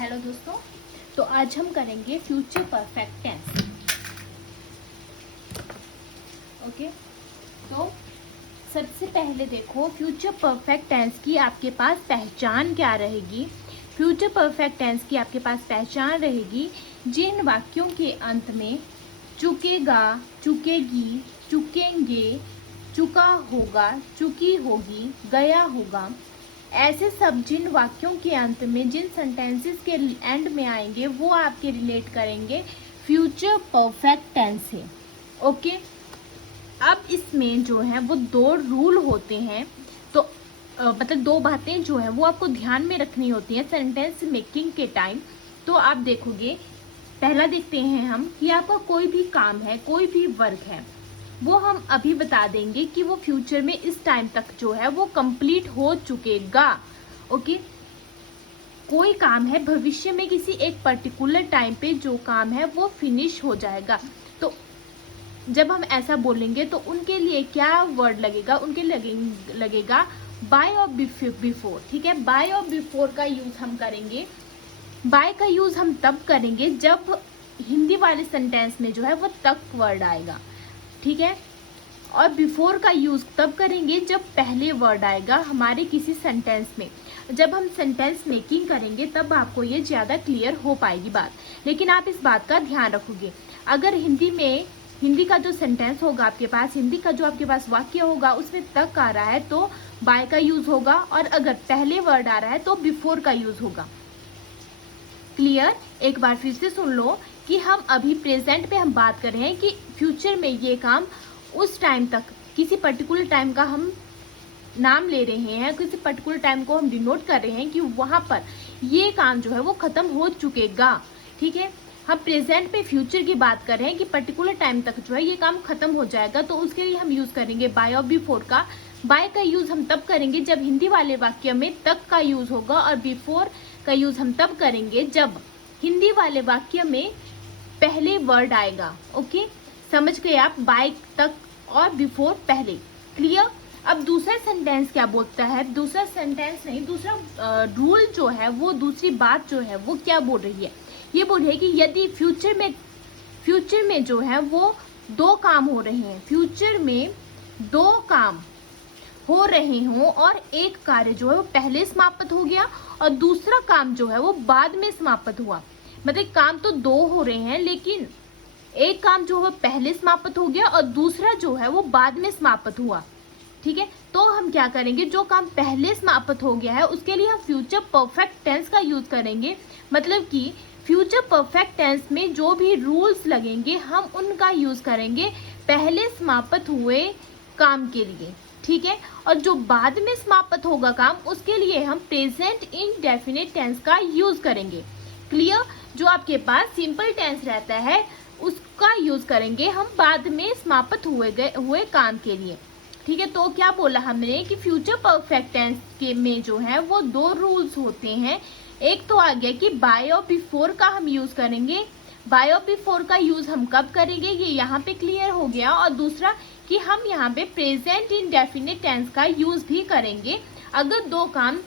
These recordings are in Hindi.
हेलो दोस्तों, तो आज हम करेंगे फ्यूचर परफेक्ट टेंस। ओके, तो सबसे पहले देखो फ्यूचर परफेक्ट टेंस की आपके पास पहचान क्या रहेगी। फ्यूचर परफेक्ट टेंस की आपके पास पहचान रहेगी जिन वाक्यों के अंत में चुकेगा, चुकेगी, चुकेंगे, चुका होगा, चुकी होगी, गया होगा, ऐसे सब जिन वाक्यों के अंत में जिन सेंटेंसेस के एंड में आएंगे वो आपके रिलेट करेंगे फ्यूचर परफेक्ट टेंस से। ओके, अब इसमें जो है वो दो रूल होते हैं, तो मतलब दो बातें जो है वो आपको ध्यान में रखनी होती हैं सेंटेंस मेकिंग के टाइम। तो आप देखोगे, पहला देखते हैं हम कि आपका कोई भी काम है, कोई भी वर्क है, वो हम अभी बता देंगे कि वो फ्यूचर में इस टाइम तक जो है वो कंप्लीट हो चुकेगा। ओके, कोई काम है भविष्य में किसी एक पर्टिकुलर टाइम पे जो काम है वो फिनिश हो जाएगा। तो जब हम ऐसा बोलेंगे तो उनके लिए क्या वर्ड लगेगा, उनके लगेगा बाय और बिफोर। ठीक है, बाय और बिफोर का यूज हम करेंगे। बाय का यूज हम तब करेंगे जब हिंदी वाले सेंटेंस में जो है वो तक वर्ड आएगा। ठीक है, और बिफोर का यूज तब करेंगे जब पहले वर्ड आएगा हमारे किसी सेंटेंस में। जब हम सेंटेंस मेकिंग करेंगे तब आपको ये ज्यादा क्लियर हो पाएगी बात। लेकिन आप इस बात का ध्यान रखोगे, अगर हिंदी का जो सेंटेंस होगा आपके पास, हिंदी का जो आपके पास वाक्य होगा उसमें तक आ रहा है तो बाय का यूज होगा, और अगर पहले वर्ड आ रहा है तो बिफोर का यूज होगा। क्लियर? एक बार फिर से सुन लो कि हम अभी प्रेजेंट पे हम बात कर रहे हैं कि फ्यूचर में ये काम उस टाइम तक, किसी पर्टिकुलर टाइम का हम नाम ले रहे हैं, किसी पर्टिकुलर टाइम को हम डिनोट कर रहे हैं कि वहां पर ये काम जो है वो खत्म हो चुकेगा। ठीक है, हम प्रेजेंट पे फ्यूचर की बात कर रहे हैं कि पर्टिकुलर टाइम तक जो है ये काम खत्म हो जाएगा, तो उसके लिए हम यूज करेंगे बाय और बिफोर का। बाय का यूज हम तब करेंगे जब हिंदी वाले वाक्य में तक का यूज होगा, और बिफोर का यूज हम तब करेंगे जब हिंदी वाले वाक्य में पहले वर्ड आएगा। ओके, समझ गए आप? बाय तक और बिफोर पहले। क्लियर? अब दूसरा सेंटेंस क्या बोलता है, दूसरा सेंटेंस नहीं, दूसरा रूल जो है वो, दूसरी बात जो है वो क्या बोल रही है, ये बोल रही है कि यदि फ्यूचर में जो है वो दो काम हो रहे हैं, फ्यूचर में दो काम हो रहे हों और एक कार्य जो है वो पहले समाप्त हो गया और दूसरा काम जो है वो बाद में समाप्त हुआ। मतलब काम तो दो हो रहे हैं लेकिन एक काम जो है पहले समाप्त हो गया और दूसरा जो है वो बाद में समाप्त हुआ। ठीक है, तो हम क्या करेंगे, जो काम पहले समाप्त हो गया है उसके लिए हम फ्यूचर परफेक्ट टेंस का यूज करेंगे। मतलब कि फ्यूचर परफेक्ट टेंस में जो भी रूल्स लगेंगे हम उनका यूज करेंगे पहले समाप्त हुए काम के लिए। ठीक है, और जो बाद में समाप्त होगा काम उसके लिए हम प्रेजेंट इंडेफिनिट टेंस का यूज करेंगे। क्लियर? जो आपके पास सिंपल टेंस रहता है उसका यूज करेंगे हम बाद में समाप्त हुए काम के लिए। ठीक है, तो क्या बोला हमने कि फ्यूचर परफेक्ट टेंस के में जो है वो दो रूल्स होते हैं। एक तो आ गया कि बाय और बिफोर का हम यूज करेंगे। बाय और बिफोर का यूज हम कब करेंगे ये यहाँ पे क्लियर हो गया। और दूसरा कि हम यहाँ पे प्रेजेंट इंडेफिनिट टेंस का यूज भी करेंगे अगर दो काम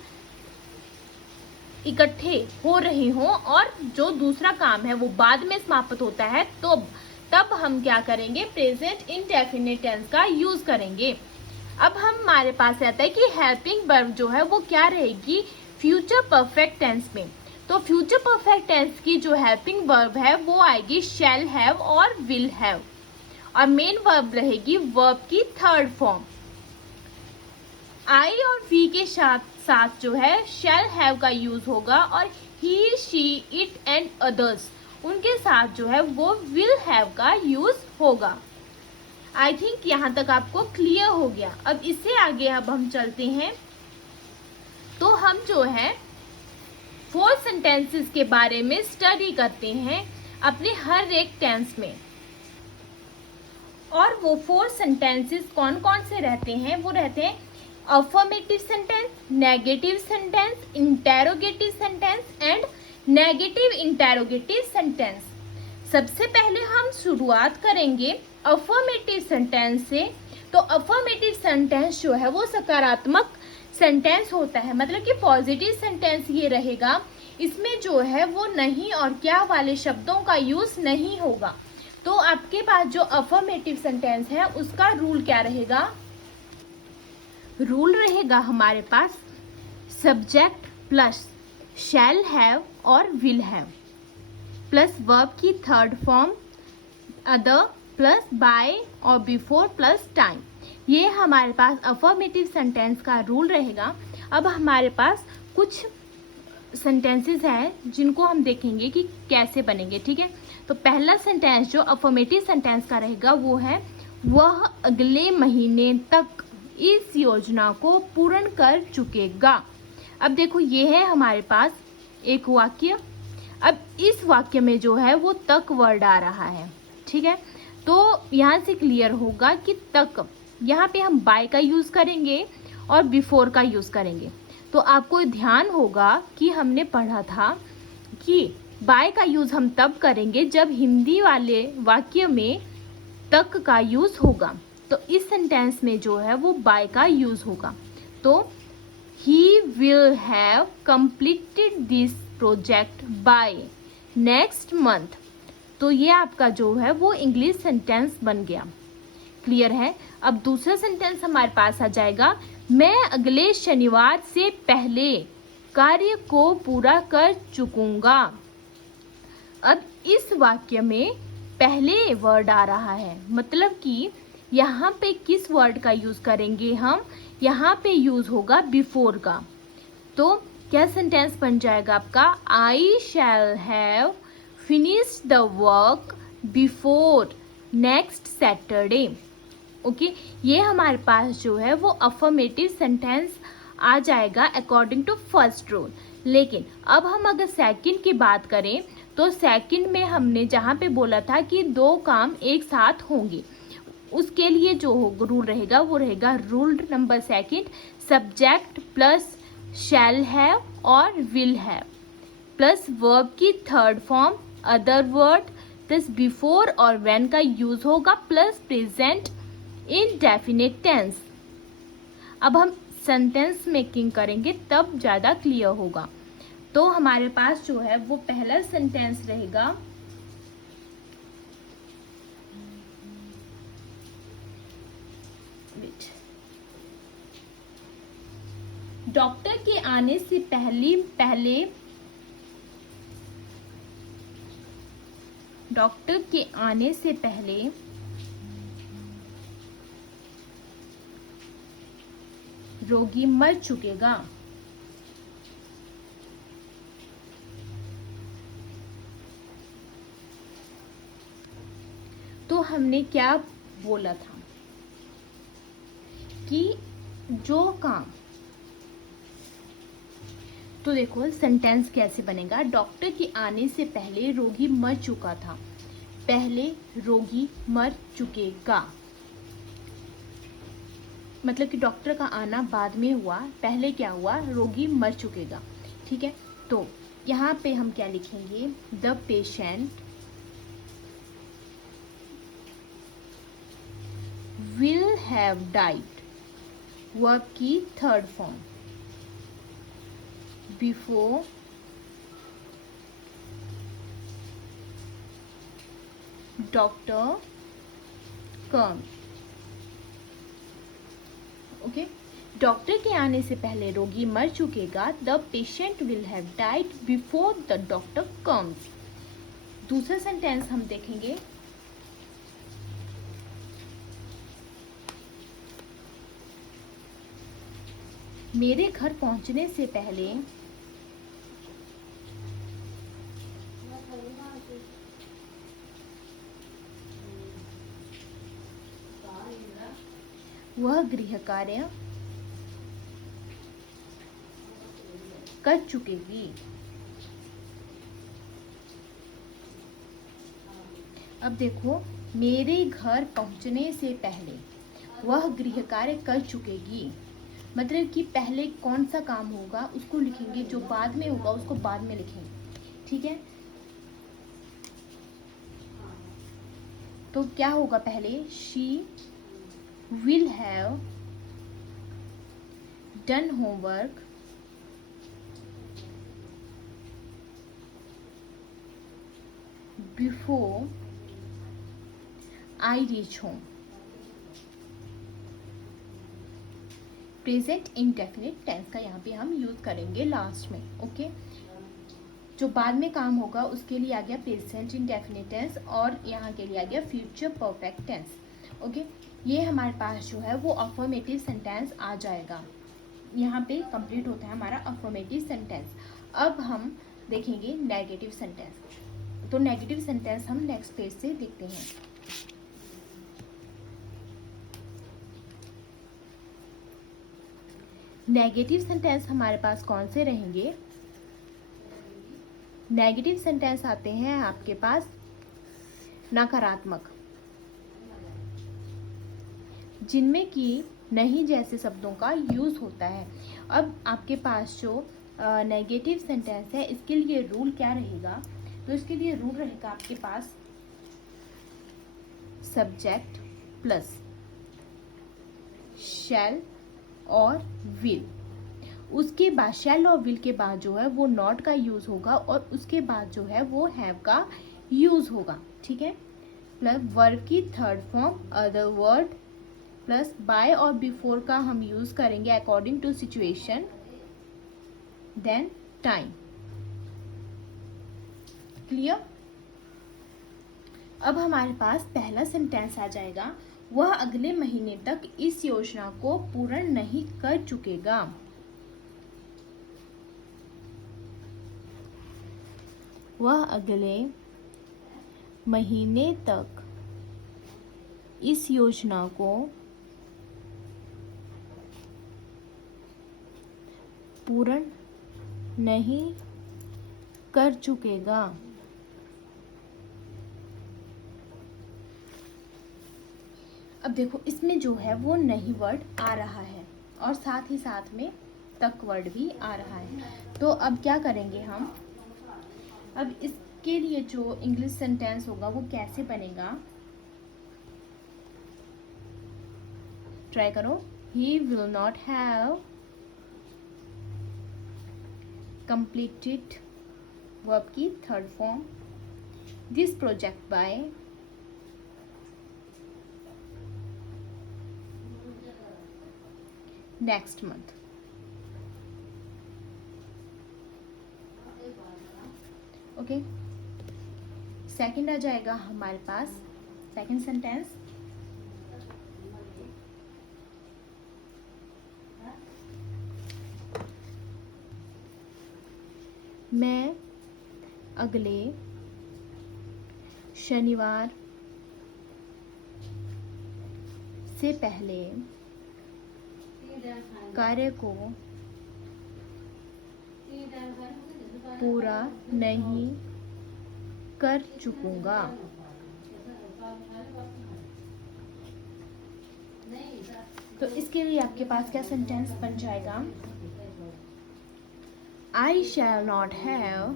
इकट्ठे हो रहे हों और जो दूसरा काम है वो बाद में समाप्त होता है, तो तब हम क्या करेंगे, प्रेजेंट इंडेफिनिट टेंस का यूज करेंगे। अब हमारे पास आता है कि हेल्पिंग वर्ब जो है वो क्या रहेगी फ्यूचर परफेक्ट टेंस में। तो फ्यूचर परफेक्ट टेंस की जो हेल्पिंग वर्ब है वो आएगी शैल हैव और विल हैव, और मेन वर्ब रहेगी वर्ब की थर्ड फॉर्म। आई और वी के साथ जो है शैल हैव का यूज होगा, और ही, शी, इट एंड अदर्स उनके साथ जो है वो विल हैव का यूज होगा। आई थिंक यहाँ तक आपको क्लियर हो गया। अब इससे आगे अब हम चलते हैं, तो हम जो है 4 सेंटेंसेस के बारे में स्टडी करते हैं अपने हर एक टेंस में। और वो 4 सेंटेंसेस कौन कौन से रहते हैं, वो रहते हैं affirmative sentence, negative sentence, interrogative sentence and negative interrogative sentence. सबसे पहले हम शुरुआत करेंगे अफर्मेटिव सेंटेंस से। तो अफर्मेटिव सेंटेंस जो है वो सकारात्मक सेंटेंस होता है, मतलब कि पॉजिटिव सेंटेंस ये रहेगा। इसमें जो है वो नहीं और क्या वाले शब्दों का यूज नहीं होगा। तो आपके पास जो अफर्मेटिव सेंटेंस है उसका रूल क्या रहेगा? रूल रहेगा हमारे पास सब्जेक्ट प्लस शैल हैव और विल हैव प्लस वर्ब की third form other plus by और बिफोर प्लस टाइम। ये हमारे पास अफर्मेटिव सेंटेंस का रूल रहेगा। अब हमारे पास कुछ सेंटेंसेस हैं जिनको हम देखेंगे कि कैसे बनेंगे, ठीक है। तो पहला सेंटेंस जो अफर्मेटिव सेंटेंस का रहेगा वो है वह अगले महीने तक इस योजना को पूर्ण कर चुकेगा। अब देखो ये है हमारे पास एक वाक्य। अब इस वाक्य में जो है वो तक वर्ड आ रहा है, ठीक है। तो यहाँ से क्लियर होगा कि तक, यहाँ पे हम बाय का यूज करेंगे और बिफोर का यूज करेंगे। तो आपको ध्यान होगा कि हमने पढ़ा था कि बाय का यूज हम तब करेंगे जब हिंदी वाले वाक्य में तक का यूज होगा। तो इस सेंटेंस में जो है वो बाय का यूज होगा। तो he will have completed this project by next month। तो ये आपका जो है वो इंग्लिश सेंटेंस बन गया। क्लियर है? अब दूसरा सेंटेंस हमारे पास आ जाएगा मैं अगले शनिवार से पहले कार्य को पूरा कर चुकूंगा। अब इस वाक्य में पहले वर्ड आ रहा है, मतलब कि यहाँ पे किस वर्ड का यूज करेंगे हम? यहाँ पे यूज होगा बिफोर का। तो क्या सेंटेंस बन जाएगा आपका? I shall have finished the work before next Saturday. Okay, ये हमारे पास जो है वो अफर्मेटिव सेंटेंस आ जाएगा अकॉर्डिंग टू फर्स्ट रूल। लेकिन अब हम अगर सेकंड की बात करें तो सेकंड में हमने जहाँ पे बोला था कि दो काम एक साथ होंगे, उसके लिए जो रूल रहेगा वो रहेगा rule number second subject plus shell have और विल हैव प्लस वर्ब की third form other word plus before और व्हेन का यूज होगा प्लस प्रेजेंट इनडेफिनिट टेंस। अब हम सेंटेंस मेकिंग करेंगे तब ज़्यादा क्लियर होगा। तो हमारे पास जो है वो पहला सेंटेंस रहेगा डॉक्टर के आने से पहले डॉक्टर के आने से पहले रोगी मर चुकेगा। तो हमने क्या बोला था कि जो काम, तो देखो सेंटेंस कैसे बनेगा? डॉक्टर के आने से पहले रोगी मर चुका था। पहले रोगी मर चुकेगा, मतलब कि डॉक्टर का आना बाद में हुआ, पहले क्या हुआ? रोगी मर चुकेगा, ठीक है। तो यहाँ पे हम क्या लिखेंगे? The patient will have died, verb की third form before doctor come. Okay, doctor के आने से पहले रोगी मर चुकेगा। The patient will have died before the doctor comes. दूसरा सेंटेंस हम देखेंगे मेरे घर पहुंचने से पहले वह गृह कार्य कर चुकेगी। अब देखो मेरे घर पहुंचने से पहले वह गृह कार्य कर चुकेगी, मतलब कि पहले कौन सा काम होगा उसको लिखेंगे, जो बाद में होगा उसको बाद में लिखेंगे, ठीक है। तो क्या होगा? पहले she will have done homework before I reach home. Present indefinite tense का यहाँ पे हम यूज करेंगे लास्ट में। ओके, जो बाद में काम होगा उसके लिए आ गया प्रेजेंट इंडेफिनिट टेंस और यहाँ के लिए आ गया फ्यूचर परफेक्ट टेंस। ओके, ये हमारे पास जो है वो अफर्मेटिव सेंटेंस आ जाएगा। यहाँ पे कंप्लीट होता है हमारा अफर्मेटिव सेंटेंस। अब हम देखेंगे नेगेटिव सेंटेंस। तो नेगेटिव सेंटेंस हम नेक्स्ट पेज से देखते हैं। नेगेटिव सेंटेंस हमारे पास कौन से रहेंगे? नेगेटिव सेंटेंस आते हैं आपके पास नकारात्मक, जिनमें कि नहीं जैसे शब्दों का यूज होता है। अब आपके पास जो नेगेटिव सेंटेंस है इसके लिए रूल क्या रहेगा? तो इसके लिए रूल रहेगा आपके पास सब्जेक्ट प्लस शैल और विल। उसके बाद शैल और विल के बाद जो है वो नॉट का यूज होगा और उसके बाद जो है वो हैव का यूज होगा। ठीक है, प्लस वर्ब की third form other word plus by और बिफोर का हम यूज करेंगे according to situation, then time. Clear? अब हमारे पास पहला सेंटेंस आ जाएगा, वह अगले महीने तक इस योजना को पूर्ण नहीं कर चुकेगा। वह अगले महीने तक इस योजना को पूर्ण नहीं कर चुकेगा। अब देखो इसमें जो है वो नहीं वर्ड आ रहा है और साथ ही साथ में तक वर्ड भी आ रहा है। तो अब क्या करेंगे हम? अब इसके लिए जो इंग्लिश सेंटेंस होगा वो कैसे बनेगा? ट्राई करो। He will not have completed verb की third form this project by next month. Okay, second आ जाएगा हमारे पास सेकंड सेंटेंस, मैं अगले शनिवार से पहले कार्य को पूरा नहीं कर चुकूंगा। तो इसके लिए आपके पास क्या सेंटेंस बन जाएगा? I shall not have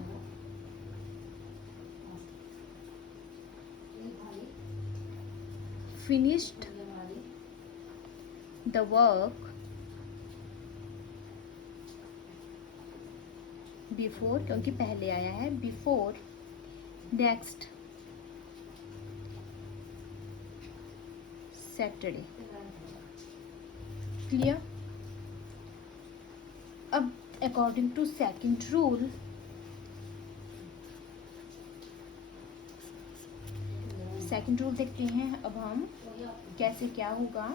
finished the work before, क्योंकि पहले आया है before next Saturday। क्लियर? अब अकॉर्डिंग टू सेकंड रूल देखते हैं अब हम कैसे क्या होगा।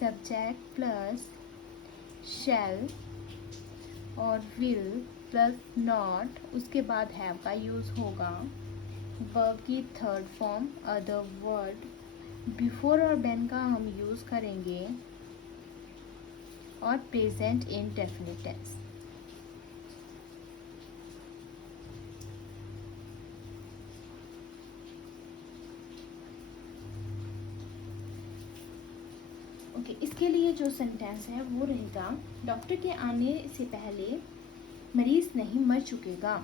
सब्जेक्ट प्लस शैल और विल प्लस नॉट, उसके बाद हैव का यूज होगा। वर्ब की third form other word, before और देन का हम यूज करेंगे और प्रेजेंट इंडेफिनिट टेंस। ओके, इसके लिए जो सेंटेंस है वो रहेगा, डॉक्टर के आने से पहले मरीज नहीं मर चुकेगा।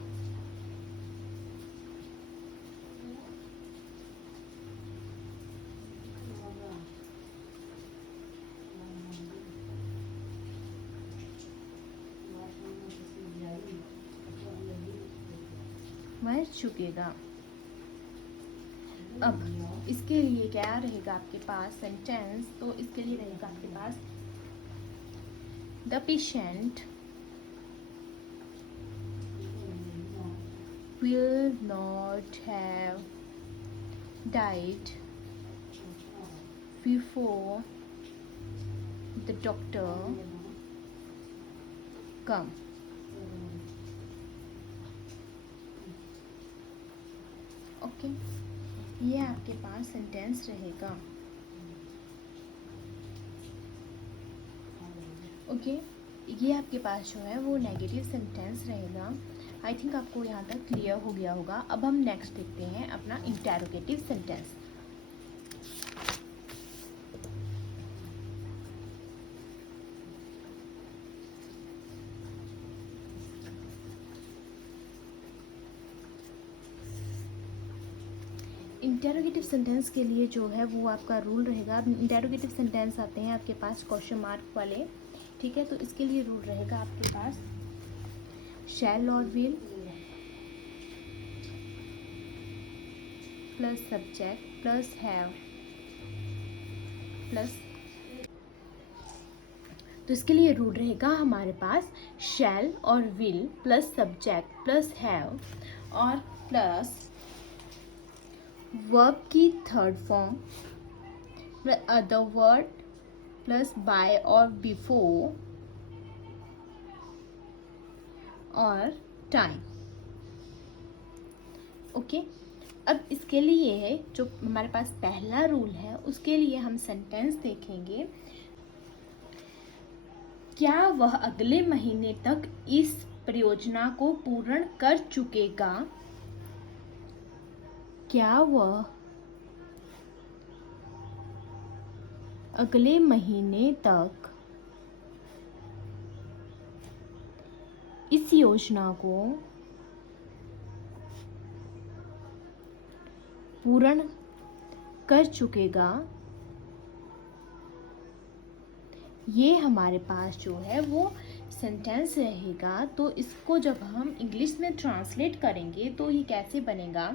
मर चुकेगा। अब इसके लिए क्या रहेगा आपके पास सेंटेंस, तो इसके लिए रहेगा आपके पास the patient will not have died before the doctor come. Okay, ये आपके पास सेंटेंस रहेगा। ओके, ये आपके पास जो है वो नेगेटिव सेंटेंस रहेगा। आई थिंक आपको यहाँ तक क्लियर हो गया होगा। अब हम नेक्स्ट देखते हैं अपना इंटेरोगेटिव सेंटेंस। इंटेरोगेटिव सेंटेंस के लिए जो है वो आपका रूल रहेगा। अब इंटेरोगेटिव सेंटेंस आते हैं आपके पास क्वेश्चन मार्क वाले, ठीक है। तो इसके लिए रूल रहेगा आपके पास शैल और will plus subject plus have plus, तो इसके लिए रूल रहेगा हमारे पास शैल और will plus subject plus have और प्लस वर्ब की third form other word plus by और बिफोर और टाइम। ओके, अब इसके लिए जो हमारे पास पहला रूल है उसके लिए हम सेंटेंस देखेंगे। क्या वह अगले महीने तक इस परियोजना को पूर्ण कर चुकेगा? क्या वह अगले महीने तक इस योजना को पूर्ण कर चुकेगा? ये हमारे पास जो है वो सेंटेंस रहेगा। तो इसको जब हम इंग्लिश में ट्रांसलेट करेंगे तो ये कैसे बनेगा?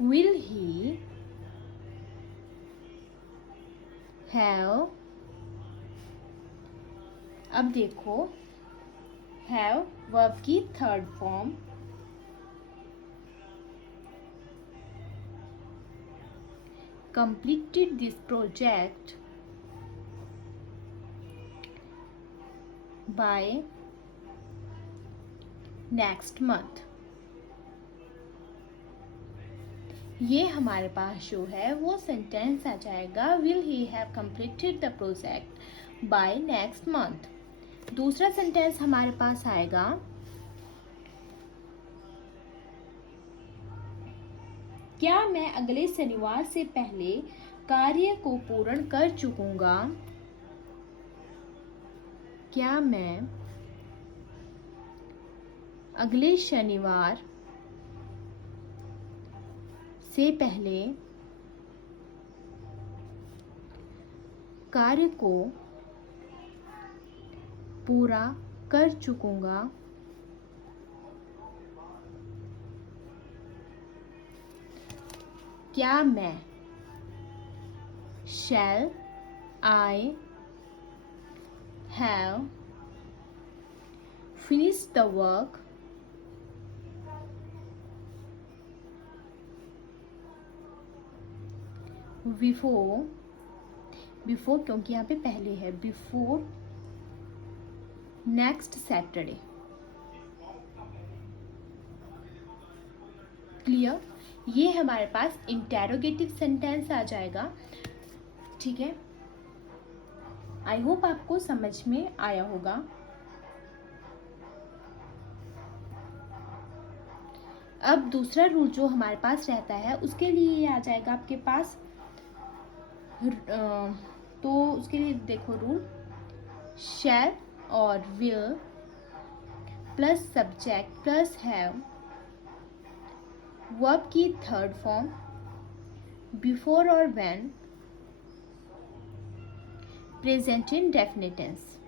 विल ही हैव, अब देखो हैव वर्ब की third form completed this project by next month। ये हमारे पास जो है वो सेंटेंस आ जाएगा will he have completed the project by next month। दूसरा सेंटेंस हमारे पास आएगा क्या मैं अगले शनिवार से पहले कार्य को पूर्ण कर चुकूंगा? क्या मैं अगले शनिवार से पहले कार्य को पूरा कर चुकूंगा? क्या मैं shall I have finished the work before क्योंकि यहाँ पे पहले है बिफोर नेक्स्ट सैटरडे। क्लियर? ये हमारे पास इंटेरोगेटिव सेंटेंस आ जाएगा, ठीक है। आई होप आपको समझ में आया होगा। अब दूसरा रूल जो हमारे पास रहता है उसके लिए आ जाएगा आपके पास, तो उसके लिए देखो रूल शैल और will plus subject plus have verb की थर्ड फॉर्म बिफोर और when present indefinite tense.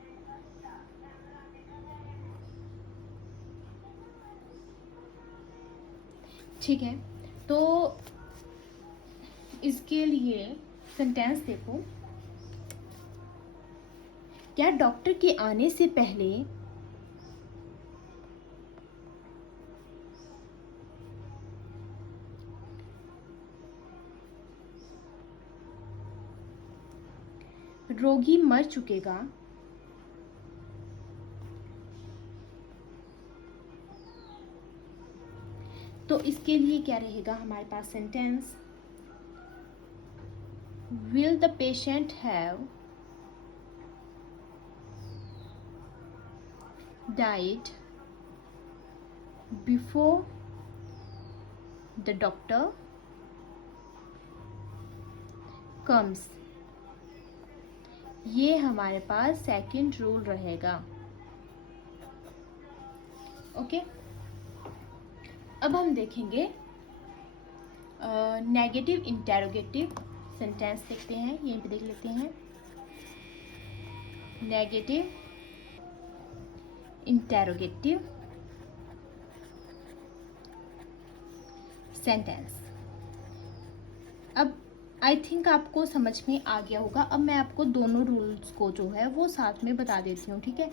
ठीक है, तो इसके लिए सेंटेंस देखो, क्या डॉक्टर के आने से पहले रोगी मर चुकेगा? तो इसके लिए क्या रहेगा हमारे पास sentence, will the patient have died before the doctor comes? ये हमारे पास सेकंड रूल रहेगा। ओके, अब हम देखेंगे नेगेटिव इंटेरोगेटिव सेंटेंस देखते हैं, यहीं पे देख लेते हैं। Negative interrogative sentence. अब आई थिंक आपको समझ में आ गया होगा। अब मैं आपको दोनों रूल्स को जो है वो साथ में बता देती हूँ, ठीक है।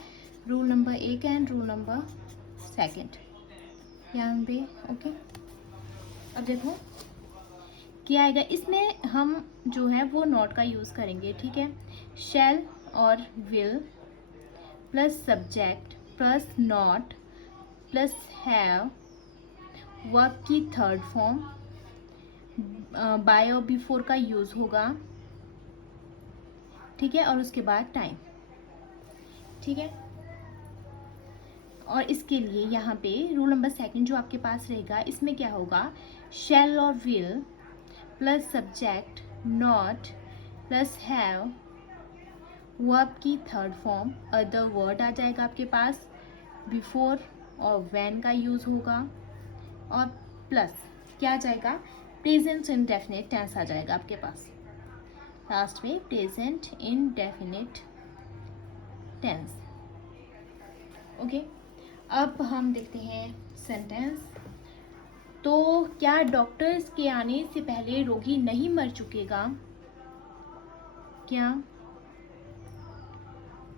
Rule number 1 and rule number 2 यहाँ पे। ओके, अब देखो क्या आएगा इसमें, हम जो है वो नॉट का यूज़ करेंगे, ठीक है। शैल और will plus subject plus not plus have, verb की थर्ड फॉर्म, बाय और बिफोर का यूज़ होगा, ठीक है, और उसके बाद टाइम, ठीक है। और इसके लिए यहाँ पे रूल नंबर 2 जो आपके पास रहेगा, इसमें क्या होगा, शैल और will plus subject not plus have, verb की थर्ड फॉर्म अदर वर्ड आ जाएगा आपके पास, बिफोर और व्हेन का यूज़ होगा, और प्लस क्या आ जाएगा, प्रेजेंट इंडेफिनिट टेंस आ जाएगा आपके पास लास्ट में, प्रेजेंट इंडेफिनिट टेंस। ओके, अब हम देखते हैं सेंटेंस। तो क्या डॉक्टर्स के आने से पहले रोगी नहीं मर चुकेगा? क्या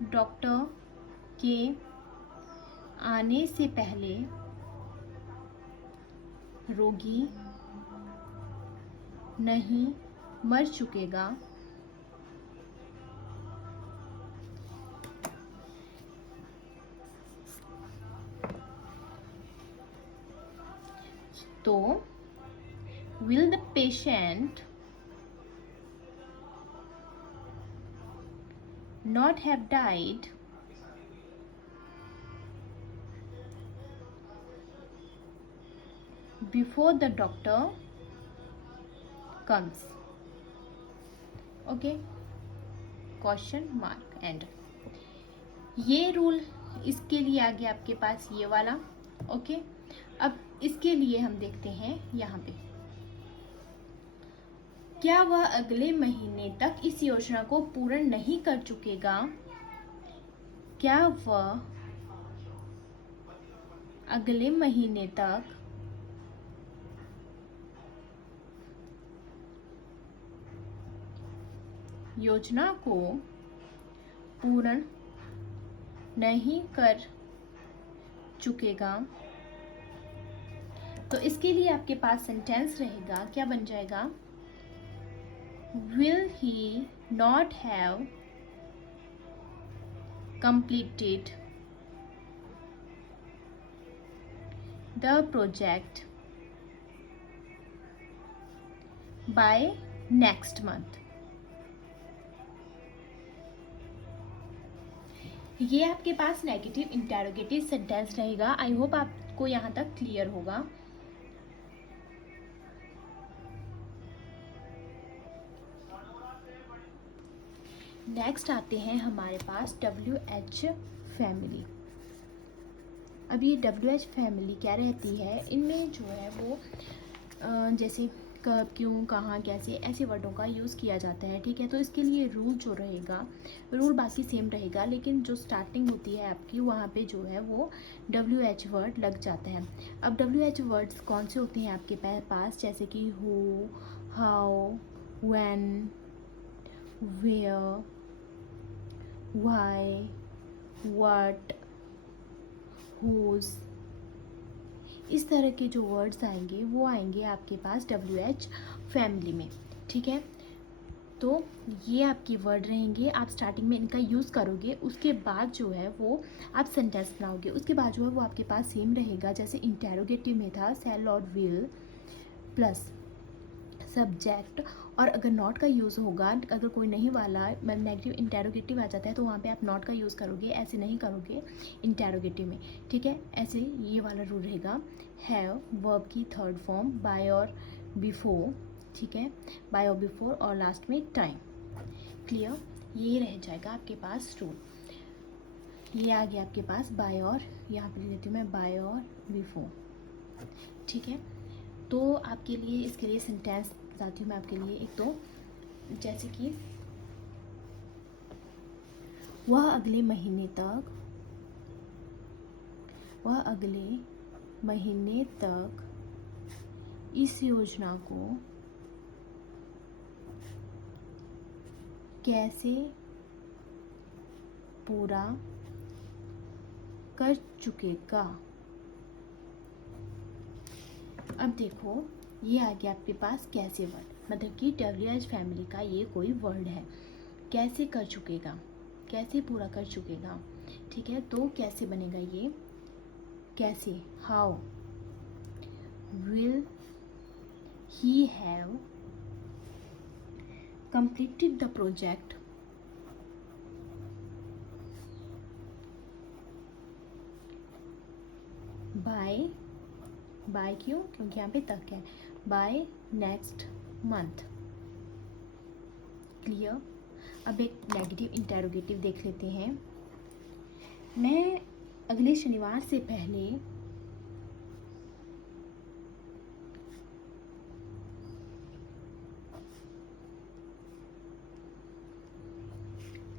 डॉक्टर के आने से पहले रोगी नहीं मर चुकेगा? तो will the patient not have died before the doctor comes? Okay, question mark and. ये रूल इसके लिए आ गया आपके पास ये वाला। ओके, अब इसके लिए हम देखते हैं यहाँ पे, क्या वह अगले महीने तक इस योजना को पूर्ण नहीं कर चुकेगा? क्या वह अगले महीने तक योजना को पूर्ण नहीं कर चुकेगा? तो इसके लिए आपके पास सेंटेंस रहेगा, क्या बन जाएगा, will he not have completed the project by next month? ये आपके पास नेगेटिव इंटेरोगेटिव सेंटेंस रहेगा। आई होप आपको यहाँ तक क्लियर होगा। नेक्स्ट आते हैं हमारे पास WH फैमिली। अब ये WH फैमिली क्या रहती है, इनमें जो है वो जैसे कब, क्यों, कहाँ, कैसे, ऐसे वर्डों का यूज़ किया जाता है। ठीक है, तो इसके लिए रूल जो रहेगा, रूल बाकी सेम रहेगा, लेकिन जो स्टार्टिंग होती है आपकी वहाँ पे जो है वो WH वर्ड लग जाता है। अब WH वर्ड्स कौन से होते हैं आपके पास, जैसे कि who, how, when, where, why, what, whose, इस तरह के जो वर्ड्स आएंगे वो आएंगे आपके पास WH फैमिली में। ठीक है, तो ये आपके वर्ड रहेंगे, आप स्टार्टिंग में इनका यूज़ करोगे, उसके बाद जो है वो आप सेंटेंस बनाओगे, उसके बाद जो है वो आपके पास सेम रहेगा जैसे इंटेरोगेटिव में था, शैल और विल प्लस सब्जेक्ट। और अगर नॉट का यूज़ होगा, अगर कोई नहीं वाला नेगेटिव इंटेरोगेटिव आ जाता है तो वहाँ पे आप नॉट का यूज़ करोगे, ऐसे नहीं करोगे इंटेरोगेटिव में। ठीक है, ऐसे ये वाला रूल रहेगा। हैव वर्ब की थर्ड फॉर्म, बाय और बिफोर। ठीक है, बाय और बिफोर, और लास्ट में टाइम। क्लियर, ये रह जाएगा आपके पास रूल। ये आ गया आपके पास बाय और, यहाँ पे लिख देती हूँ मैं बाय और बिफोर। ठीक है, तो आपके लिए इसके लिए सेंटेंस बताती हूँ मैं आपके लिए। एक तो जैसे कि वह अगले महीने तक इस योजना को कैसे पूरा कर चुकेगा। अब देखो, ये आ गया आपके पास कैसे वर्ड, मतलब कि WH फैमिली का ये कोई वर्ड है। कैसे कर चुकेगा, कैसे पूरा कर चुकेगा। ठीक है, तो कैसे बनेगा ये, कैसे, how will he have completed the project by क्यों, क्योंकि यहाँ पे तक है, बाय नेक्स्ट मंथ। क्लियर, अब एक नेगेटिव इंटेरोगेटिव देख लेते हैं। मैं अगले शनिवार से पहले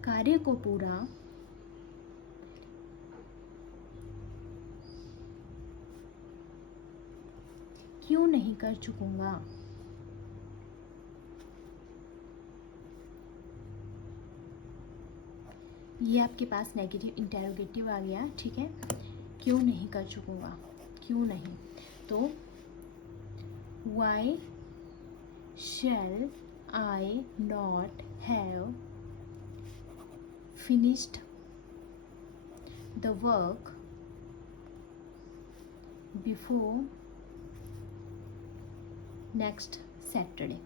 कार्य को पूरा क्यों नहीं कर चुकूंगा। ये आपके पास नेगेटिव इंटेरोगेटिव आ गया। ठीक है, क्यों नहीं कर चुकूंगा, क्यों नहीं, तो why shall I not have finished the work before next Saturday।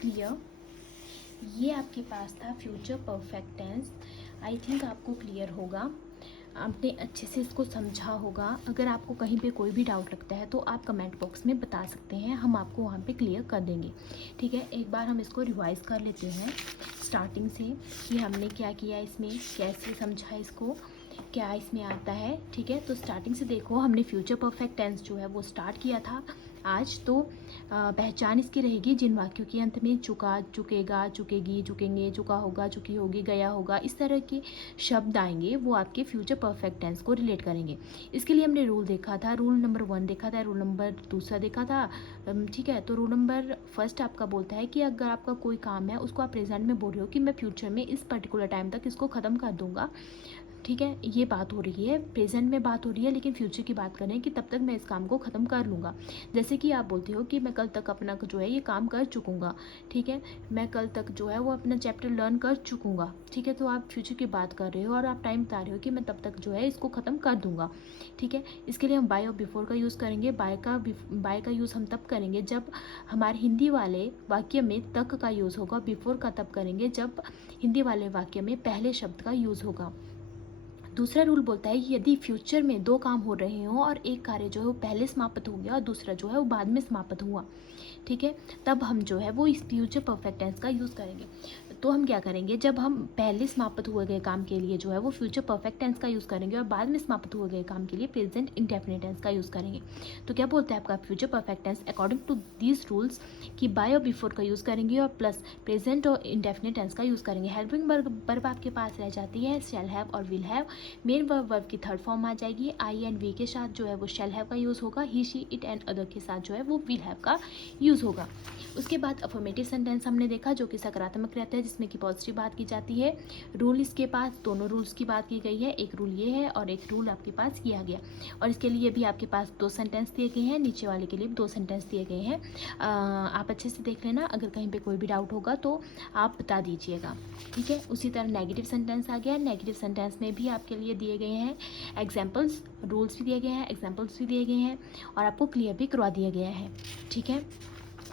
Clear, ये आपके पास था future perfect tense. I think आपको क्लियर होगा, आपने अच्छे से इसको समझा होगा। अगर आपको कहीं पे कोई भी डाउट लगता है तो आप कमेंट बॉक्स में बता सकते हैं, हम आपको वहाँ पे क्लियर कर देंगे। ठीक है, एक बार हम इसको रिवाइज कर लेते हैं स्टार्टिंग से कि हमने क्या किया इसमें, कैसे समझा इसको, क्या इसमें आता है। ठीक है, तो स्टार्टिंग से देखो, हमने फ्यूचर परफेक्ट टेंस जो है वो स्टार्ट किया था आज। तो पहचान इसकी रहेगी जिन वाक्यों के अंत में चुका, चुकेगा, चुकेगी, चुकेंगे, चुका होगा, चुकी होगी, गया होगा, इस तरह के शब्द आएंगे, वो आपके फ्यूचर परफेक्ट टेंस को रिलेट करेंगे। इसके लिए हमने रूल देखा था, रूल नंबर 1 देखा था, रूल नंबर 2 देखा था। ठीक है, तो रूल नंबर 1 आपका बोलता है कि अगर आपका कोई काम है उसको आप प्रेजेंट में बोल रहे हो कि मैं फ्यूचर में इस पर्टिकुलर टाइम तक इसको ख़त्म कर दूंगा। ठीक है, ये बात हो रही है, प्रेजेंट में बात हो रही है, लेकिन फ्यूचर की बात करें कि तब तक मैं इस काम को ख़त्म कर लूँगा। जैसे कि आप बोलते हो कि मैं कल तक अपना जो है ये काम कर चुकूँगा। ठीक है, मैं कल तक जो है वो अपना चैप्टर लर्न कर चुकूँगा। ठीक है, तो आप फ्यूचर की बात कर रहे हो और आप टाइम बता रहे हो कि मैं तब तक जो है इसको ख़त्म कर दूँगा। ठीक है, इसके लिए हम बाय और बिफोर का यूज़ करेंगे। बाय का यूज़ हम तब करेंगे जब हमारे हिंदी वाले वाक्य में तक का यूज़ होगा। बिफोर का तब करेंगे जब हिंदी वाले वाक्य में पहले शब्द का यूज़ होगा। दूसरा रूल बोलता है कि यदि फ्यूचर में 2 काम हो रहे हों और एक कार्य जो है वो पहले समाप्त हो गया और दूसरा जो है वो बाद में समाप्त हुआ, ठीक है, तब हम जो है वो इस फ्यूचर परफेक्ट टेंस का यूज़ करेंगे। तो हम क्या करेंगे, जब हम पहले समाप्त हुए गए काम के लिए जो है वो फ्यूचर परफेक्ट टेंस का यूज़ करेंगे और बाद में समाप्त हुए गए काम के लिए प्रेजेंट इंडेफिनिट टेंस का यूज़ करेंगे। तो क्या बोलते हैं आपका future perfect tense, according to these rules कि बाय और बिफोर का यूज़ करेंगे और प्लस प्रेजेंट और इंडेफिनिट टेंस का यूज़ करेंगे। हेल्पिंग वर्ब आपके पास रह जाती है शैल हैव और विल हैव। मेन वर्ब की थर्ड फॉर्म आ जाएगी। आई एंड वी के साथ जो है वो शैल हैव का यूज़ होगा। ही शी इट एंड अदर के साथ जो है वो विल हैव का यूज़ होगा। उसके बाद अफर्मेटिव सेंटेंस हमने देखा जो कि सकारात्मक रहता है, जिसमें कि पॉजिटिव बात की जाती है। रूल इसके पास दोनों रूल्स की बात की गई है, एक रूल ये है और एक रूल आपके पास किया गया। और इसके लिए भी आपके पास 2 सेंटेंस दिए गए हैं, नीचे वाले के लिए भी 2 सेंटेंस दिए गए हैं। आप अच्छे से देख लेना, अगर कहीं पे कोई भी डाउट होगा तो आप बता दीजिएगा, ठीक है। उसी तरह नेगेटिव सेंटेंस आ गया। नेगेटिव सेंटेंस में भी आपके लिए दिए गए हैं एग्जाम्पल्स, रूल्स भी दिए गए हैं, एग्जाम्पल्स भी दिए गए हैं और आपको क्लियर भी करवा दिया गया है, ठीक है।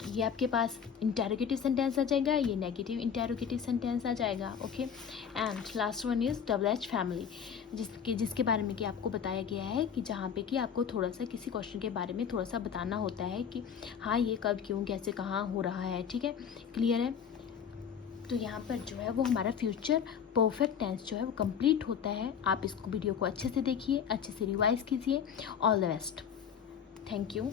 ये आपके पास इंटेरोगेटिव सेंटेंस आ जाएगा, ये नेगेटिव इंटेरोगेटिव सेंटेंस आ जाएगा, okay. And last one is double H family, जिसके बारे में कि आपको बताया गया है कि जहाँ पे कि आपको थोड़ा सा किसी क्वेश्चन के बारे में थोड़ा सा बताना होता है कि हाँ ये कब क्यों कैसे कहाँ हो रहा है, ठीक है, क्लियर है। तो यहाँ पर जो है वो हमारा फ्यूचर परफेक्ट टेंस जो है वो कंप्लीट होता है। आप इसको वीडियो को अच्छे से देखिए, अच्छे से रिवाइज कीजिए। All the best, thank you.